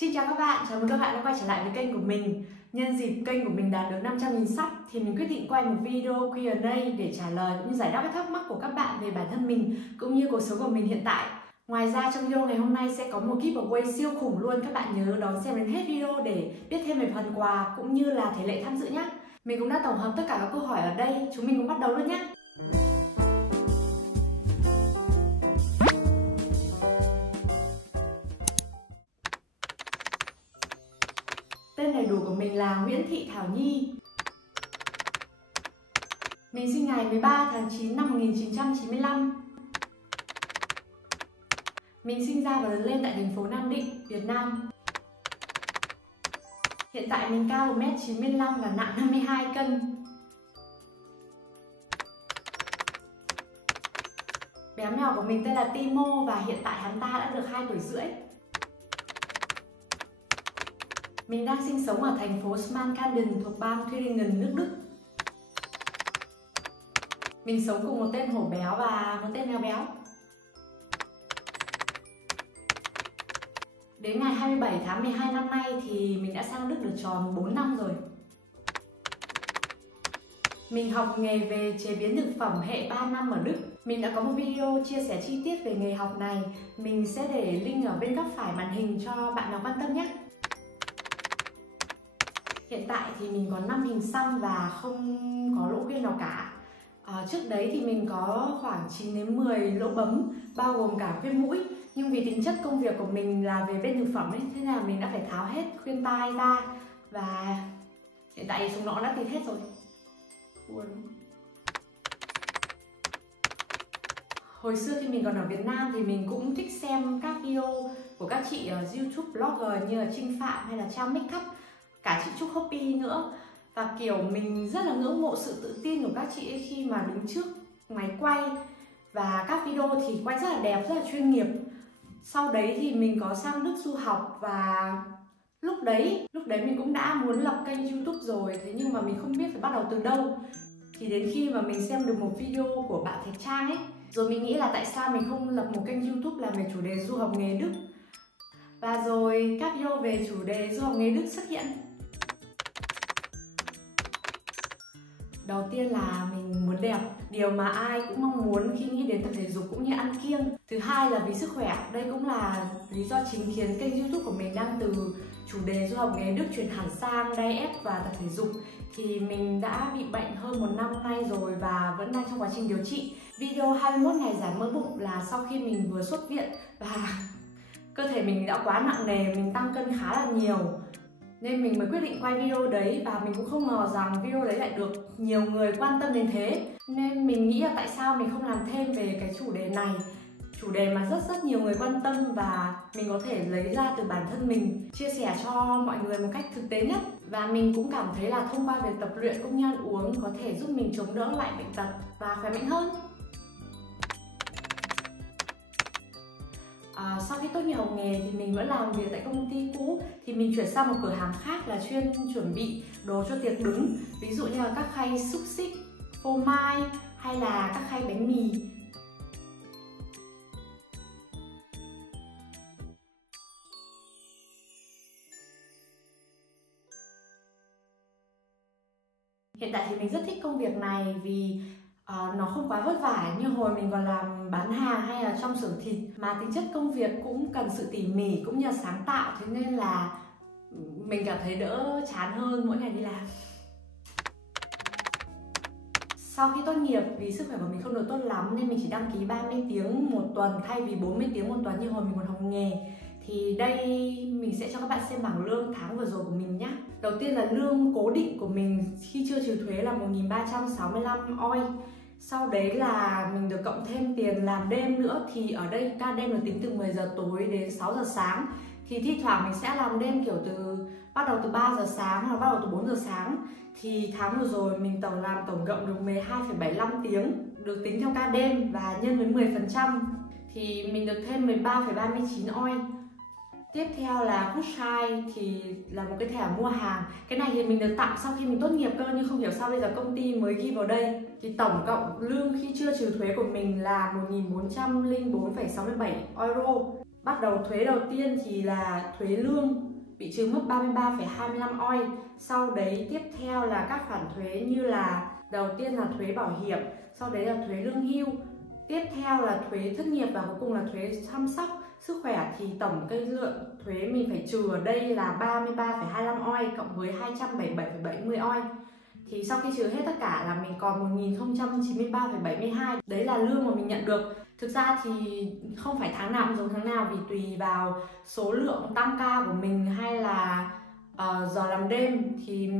Xin chào các bạn, chào mừng các bạn đã quay trở lại với kênh của mình. Nhân dịp kênh của mình đạt được 500.000 sub thì mình quyết định quay một video Q&A để trả lời cũng như giải đáp các thắc mắc của các bạn về bản thân mình cũng như cuộc sống của mình hiện tại. Ngoài ra trong video ngày hôm nay sẽ có một giveaway siêu khủng luôn, các bạn nhớ đón xem đến hết video để biết thêm về phần quà cũng như là thể lệ tham dự nhé. Mình cũng đã tổng hợp tất cả các câu hỏi ở đây, chúng mình cùng bắt đầu luôn nhé. Tên đầy đủ của mình là Nguyễn Thị Thảo Nhi. Mình sinh ngày 13 tháng 9 năm 1995. Mình sinh ra và lớn lên tại thành phố Nam Định, Việt Nam. Hiện tại mình cao 1m95 và nặng 52 cân. Bé mèo của mình tên là Timo và hiện tại hắn ta đã được 2 tuổi rưỡi. Mình đang sinh sống ở thành phố Smalkalden thuộc bang Thüringen, nước Đức. Mình sống cùng một tên hổ béo và một tên mèo béo. Đến ngày 27 tháng 12 năm nay thì mình đã sang Đức được tròn 4 năm rồi. Mình học nghề về chế biến thực phẩm hệ 3 năm ở Đức. Mình đã có một video chia sẻ chi tiết về nghề học này. Mình sẽ để link ở bên góc phải màn hình cho bạn nào quan tâm nhé. Hiện tại thì mình có 5 hình xăm và không có lỗ khuyên nào cả. Trước đấy thì mình có khoảng 9 đến 10 lỗ bấm, bao gồm cả khuyên mũi. Nhưng vì tính chất công việc của mình là về bên thực phẩm ấy, thế là mình đã phải tháo hết khuyên tai ra. Và hiện tại chúng nó đã tịt hết rồi. Buồn. Hồi xưa khi mình còn ở Việt Nam thì mình cũng thích xem các video của các chị YouTube blogger như là Trinh Phạm hay là Trang Makeup, cả chị Trúc Hoppy nữa. Và kiểu mình rất là ngưỡng mộ sự tự tin của các chị ấy khi mà đứng trước máy quay. Và các video thì quay rất là đẹp, rất là chuyên nghiệp. Sau đấy thì mình có sang Đức du học và lúc đấy mình cũng đã muốn lập kênh YouTube rồi. Thế nhưng mà mình không biết phải bắt đầu từ đâu. Thì đến khi mà mình xem được một video của bạn Thạch Trang ấy, rồi mình nghĩ là tại sao mình không lập một kênh YouTube làm về chủ đề du học nghề Đức. Và rồi các video về chủ đề du học nghề Đức xuất hiện. Đầu tiên là mình muốn đẹp, điều mà ai cũng mong muốn khi nghĩ đến tập thể dục cũng như ăn kiêng. Thứ hai là vì sức khỏe, đây cũng là lý do chính khiến kênh YouTube của mình đang từ chủ đề du học nghề Đức chuyển hẳn sang diet và tập thể dục. Thì mình đã bị bệnh hơn 1 năm nay rồi và vẫn đang trong quá trình điều trị. Video 21 ngày giảm mỡ bụng là sau khi mình vừa xuất viện và cơ thể mình đã quá nặng nề, mình tăng cân khá là nhiều. Nên mình mới quyết định quay video đấy và mình cũng không ngờ rằng video đấy lại được nhiều người quan tâm đến thế. Nên mình nghĩ là tại sao mình không làm thêm về cái chủ đề này. Chủ đề mà rất nhiều người quan tâm và mình có thể lấy ra từ bản thân mình, chia sẻ cho mọi người một cách thực tế nhất. Và mình cũng cảm thấy là thông qua việc tập luyện cũng như ăn uống có thể giúp mình chống đỡ lại bệnh tật và khỏe mạnh hơn. Sau khi tốt nghiệp học nghề thì mình vẫn làm việc tại công ty cũ. Thì mình chuyển sang một cửa hàng khác là chuyên chuẩn bị đồ cho tiệc đứng. Ví dụ như là các khay xúc xích, phô mai hay là các khay bánh mì. Hiện tại thì mình rất thích công việc này vì nó không quá vất vả như hồi mình còn làm bán hàng hay là trong xưởng thịt. Mà tính chất công việc cũng cần sự tỉ mỉ cũng như là sáng tạo. Thế nên là mình cảm thấy đỡ chán hơn mỗi ngày đi làm. Sau khi tốt nghiệp, vì sức khỏe của mình không được tốt lắm nên mình chỉ đăng ký 30 tiếng một tuần thay vì 40 tiếng một tuần như hồi mình còn học nghề. Thì đây mình sẽ cho các bạn xem bảng lương tháng vừa rồi của mình nhé. Đầu tiên là lương cố định của mình khi chưa trừ thuế là 1.365 oi. Sau đấy là mình được cộng thêm tiền làm đêm nữa. Thì ở đây ca đêm được tính từ 10 giờ tối đến 6 giờ sáng. Thì thi thoảng mình sẽ làm đêm kiểu bắt đầu từ 3 giờ sáng hoặc bắt đầu từ 4 giờ sáng. Thì tháng vừa rồi mình làm tổng cộng được 12,75 tiếng được tính theo ca đêm và nhân với 10% thì mình được thêm 13,39 oi. Tiếp theo là Foodshine thì là một cái thẻ mua hàng. Cái này thì mình được tặng sau khi mình tốt nghiệp cơ, nhưng không hiểu sao bây giờ công ty mới ghi vào đây. Thì tổng cộng lương khi chưa trừ thuế của mình là 1.404,67 euro. Bắt đầu thuế đầu tiên thì là thuế lương, bị trừ mất 33,25 OI. Sau đấy tiếp theo là các khoản thuế như là đầu tiên là thuế bảo hiểm, sau đấy là thuế lương hưu, tiếp theo là thuế thất nghiệp và cuối cùng là thuế chăm sóc sức khỏe. Thì tổng cái lượng thuế mình phải trừ ở đây là 33,25 OI cộng với 277,70 OI. Thì sau khi trừ hết tất cả là mình còn 1093,72. Đấy là lương mà mình nhận được. Thực ra thì không phải tháng nào cũng giống tháng nào, vì tùy vào số lượng tăng ca của mình hay là giờ làm đêm thì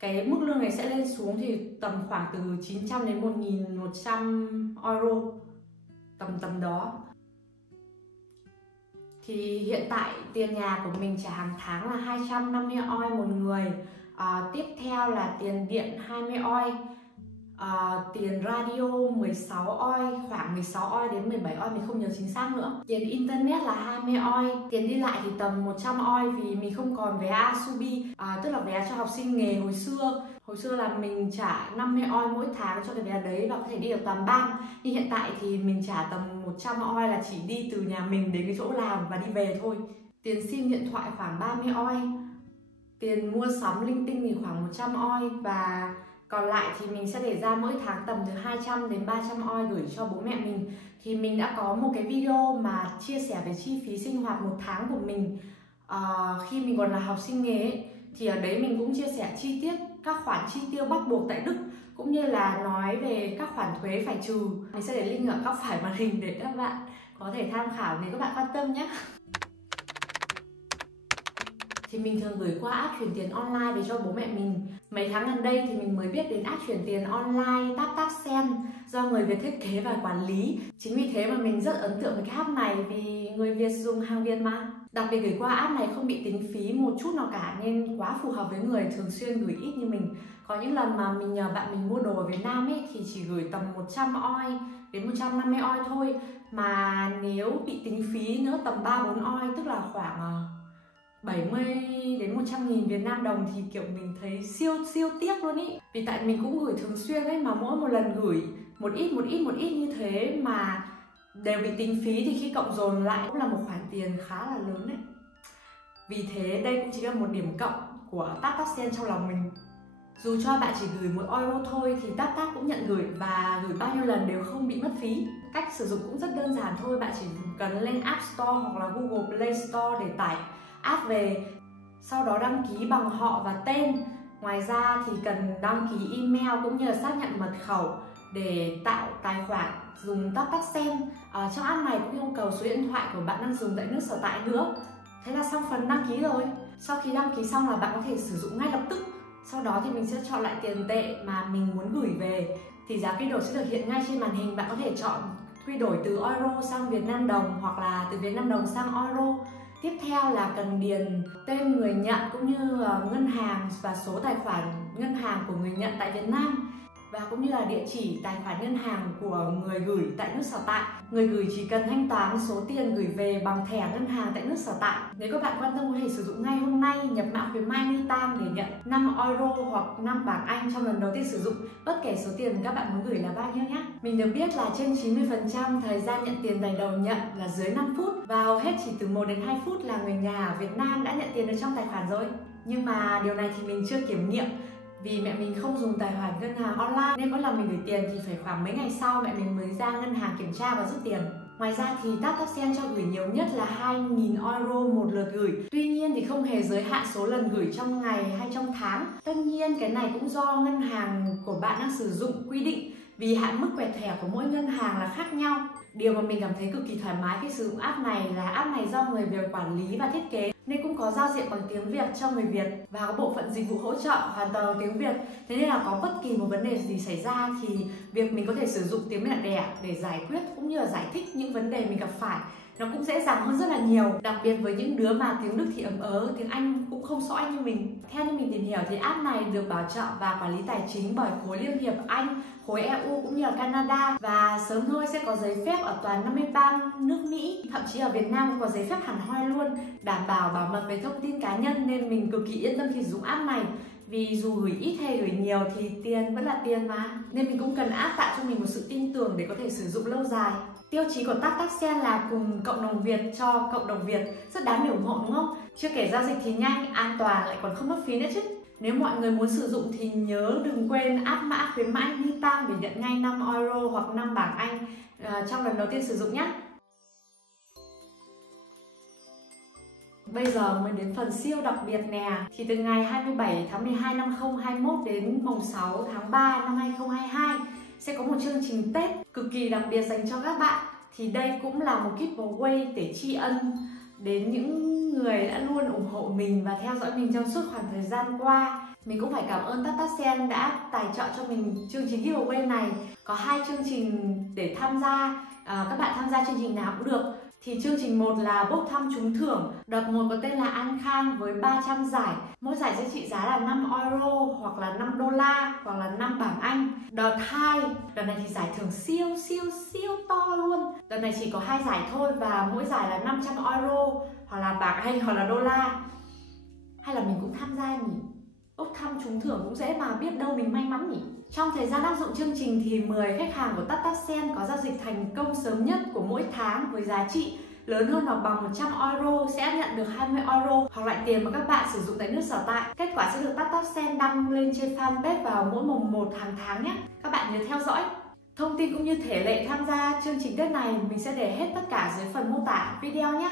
cái mức lương này sẽ lên xuống, thì tầm khoảng từ 900 đến 1.100 euro, tầm đó. Thì hiện tại tiền nhà của mình trả hàng tháng là 250 OI một người. Tiếp theo là tiền điện 20 OI, tiền radio 16 OI, khoảng 16 OI đến 17 OI, mình không nhớ chính xác nữa. Tiền internet là 20 OI, tiền đi lại thì tầm 100 OI vì mình không còn vé Asubi, tức là vé cho học sinh nghề hồi xưa. Hồi xưa là mình trả 50 OI mỗi tháng cho cái vé đấy và có thể đi được toàn bang. Nhưng hiện tại thì mình trả tầm 100 OI là chỉ đi từ nhà mình đến cái chỗ làm và đi về thôi. Tiền sim điện thoại khoảng 30 OI, tiền mua sắm linh tinh thì khoảng 100 OI, và còn lại thì mình sẽ để ra mỗi tháng tầm từ 200 đến 300 OI gửi cho bố mẹ mình. Thì mình đã có một cái video mà chia sẻ về chi phí sinh hoạt một tháng của mình khi mình còn là học sinh nghề ấy. Thì ở đấy mình cũng chia sẻ chi tiết các khoản chi tiêu bắt buộc tại Đức, cũng như là nói về các khoản thuế phải trừ. Mình sẽ để link ở góc phải màn hình để các bạn có thể tham khảo nếu các bạn quan tâm nhé. Thì mình thường gửi qua app chuyển tiền online về cho bố mẹ mình. Mấy tháng gần đây thì mình mới biết đến app chuyển tiền online TapTapSend do người Việt thiết kế và quản lý. Chính vì thế mà mình rất ấn tượng với cái app này, vì người Việt dùng hàng Việt mà. Đặc biệt gửi qua app này không bị tính phí một chút nào cả, nên quá phù hợp với người thường xuyên gửi ít như mình. Có những lần mà mình nhờ bạn mình mua đồ ở Việt Nam ấy thì chỉ gửi tầm 100 OI đến 150 OI thôi. Mà nếu bị tính phí nữa tầm 3-4 OI, tức là khoảng 70 đến 100.000 Việt Nam đồng, thì kiểu mình thấy siêu tiếc luôn ý. Vì tại mình cũng gửi thường xuyên ấy, mà mỗi một lần gửi một ít như thế mà đều bị tính phí, thì khi cộng dồn lại cũng là một khoản tiền khá là lớn đấy. Vì thế đây cũng chỉ là một điểm cộng của TapTapSend trong lòng mình. Dù cho bạn chỉ gửi 1 euro thôi thì TapTap cũng nhận gửi, và gửi bao nhiêu lần đều không bị mất phí. Cách sử dụng cũng rất đơn giản thôi, bạn chỉ cần lên App Store hoặc là Google Play Store để tải app về, sau đó đăng ký bằng họ và tên. Ngoài ra thì cần đăng ký email cũng như là xác nhận mật khẩu để tạo tài khoản dùng TapTapSend. Trong app này cũng yêu cầu số điện thoại của bạn đang dùng tại nước sở tại nữa. Thế là xong phần đăng ký rồi. Sau khi đăng ký xong là bạn có thể sử dụng ngay lập tức. Sau đó thì mình sẽ chọn lại tiền tệ mà mình muốn gửi về, thì giá quy đổi sẽ được hiện ngay trên màn hình. Bạn có thể chọn quy đổi từ euro sang Việt Nam đồng hoặc là từ Việt Nam đồng sang euro. Tiếp theo là cần điền tên người nhận cũng như ngân hàng và số tài khoản ngân hàng của người nhận tại Việt Nam, và cũng như là địa chỉ tài khoản ngân hàng của người gửi tại nước sở tại. Người gửi chỉ cần thanh toán số tiền gửi về bằng thẻ ngân hàng tại nước sở tại. Nếu các bạn quan tâm có thể sử dụng ngay hôm nay, nhập mã khuyến mãi NITAM để nhận 5 euro hoặc 5 bảng Anh trong lần đầu tiên sử dụng, bất kể số tiền các bạn muốn gửi là bao nhiêu nhé. Mình được biết là trên 90% thời gian nhận tiền ngày đầu nhận là dưới 5 phút, và hầu hết chỉ từ 1 đến 2 phút là người nhà ở Việt Nam đã nhận tiền được trong tài khoản rồi. Nhưng mà điều này thì mình chưa kiểm nghiệm, vì mẹ mình không dùng tài khoản ngân hàng online, nên mỗi lần mình gửi tiền thì phải khoảng mấy ngày sau mẹ mình mới ra ngân hàng kiểm tra và rút tiền. Ngoài ra thì TapTapSend cho gửi nhiều nhất là 2.000 euro một lượt gửi. Tuy nhiên thì không hề giới hạn số lần gửi trong ngày hay trong tháng. Tất nhiên cái này cũng do ngân hàng của bạn đang sử dụng quy định, vì hạn mức quẹt thẻ của mỗi ngân hàng là khác nhau. Điều mà mình cảm thấy cực kỳ thoải mái khi sử dụng app này là app này do người Việt quản lý và thiết kế, nên cũng có giao diện bằng tiếng Việt cho người Việt và có bộ phận dịch vụ hỗ trợ hoàn toàn bằng tiếng Việt. Thế nên là có bất kỳ một vấn đề gì xảy ra thì việc mình có thể sử dụng tiếng mẹ đẻ để giải quyết cũng như là giải thích những vấn đề mình gặp phải nó cũng dễ dàng hơn rất là nhiều. Đặc biệt với những đứa mà tiếng Đức thì ấm ớ, tiếng Anh cũng không sõi như mình. Theo như mình tìm hiểu thì app này được bảo trợ và quản lý tài chính bởi khối Liên hiệp Anh, khối EU cũng như là Canada, và sớm thôi sẽ có giấy phép ở toàn 50 bang nước Mỹ, thậm chí ở Việt Nam cũng có giấy phép hẳn hoi luôn, đảm bảo bảo mật về thông tin cá nhân, nên mình cực kỳ yên tâm khi sử dụng app này. Vì dù gửi ít hay gửi nhiều thì tiền vẫn là tiền mà, nên mình cũng cần app tạo cho mình một sự tin tưởng để có thể sử dụng lâu dài. Tiêu chí của TapTapSend là cùng cộng đồng Việt cho cộng đồng Việt, rất đáng để ủng hộ đúng không? Chưa kể giao dịch thì nhanh, an toàn lại còn không mất phí nữa chứ. Nếu mọi người muốn sử dụng thì nhớ đừng quên áp mã khuyến mãi NITAM để nhận ngay 5 euro hoặc 5 bảng Anh trong lần đầu tiên sử dụng nhé. Bây giờ mới đến phần siêu đặc biệt nè. Thì từ ngày 27 tháng 12 năm 2021 đến mùng 6 tháng 3 năm 2022 sẽ có một chương trình Tết cực kỳ đặc biệt dành cho các bạn. Thì đây cũng là một giveaway để tri ân đến những người đã luôn ủng hộ mình và theo dõi mình trong suốt khoảng thời gian qua. Mình cũng phải cảm ơn TapTapSend đã tài trợ cho mình chương trình giveaway này. Có 2 chương trình để tham gia, các bạn tham gia chương trình nào cũng được. Thì chương trình 1 là bốc thăm trúng thưởng. Đợt 1 có tên là An Khang với 300 giải. Mỗi giải sẽ trị giá là 5 euro hoặc là 5 đô la hoặc là 5 bảng Anh. Đợt 2, đợt này thì giải thưởng siêu to luôn. Đợt này chỉ có 2 giải thôi và mỗi giải là 500 euro hoặc là bảng Anh hoặc là đô la. Hay là mình cũng tham gia nhỉ? Bốc thăm trúng thưởng cũng dễ mà, biết đâu mình may mắn nhỉ? Trong thời gian áp dụng chương trình thì 10 khách hàng của TapTapSend có giao dịch thành công sớm nhất của mỗi tháng với giá trị lớn hơn hoặc bằng 100 euro sẽ nhận được 20 euro hoặc loại tiền mà các bạn sử dụng tại nước sở tại. Kết quả sẽ được TapTapSend đăng lên trên fanpage vào mỗi mùng 1 hàng tháng nhé. Các bạn nhớ theo dõi. Thông tin cũng như thể lệ tham gia chương trình Tết này mình sẽ để hết tất cả dưới phần mô tả video nhé.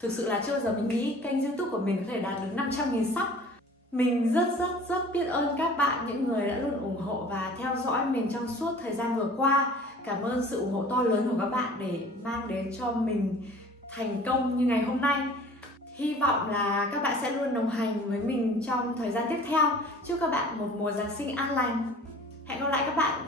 Thực sự là chưa bao giờ mình nghĩ kênh YouTube của mình có thể đạt được 500.000 sub. Mình rất biết ơn các bạn, những người đã luôn ủng hộ và theo dõi mình trong suốt thời gian vừa qua. Cảm ơn sự ủng hộ to lớn của các bạn để mang đến cho mình thành công như ngày hôm nay. Hy vọng là các bạn sẽ luôn đồng hành với mình trong thời gian tiếp theo. Chúc các bạn một mùa Giáng sinh an lành. Hẹn gặp lại các bạn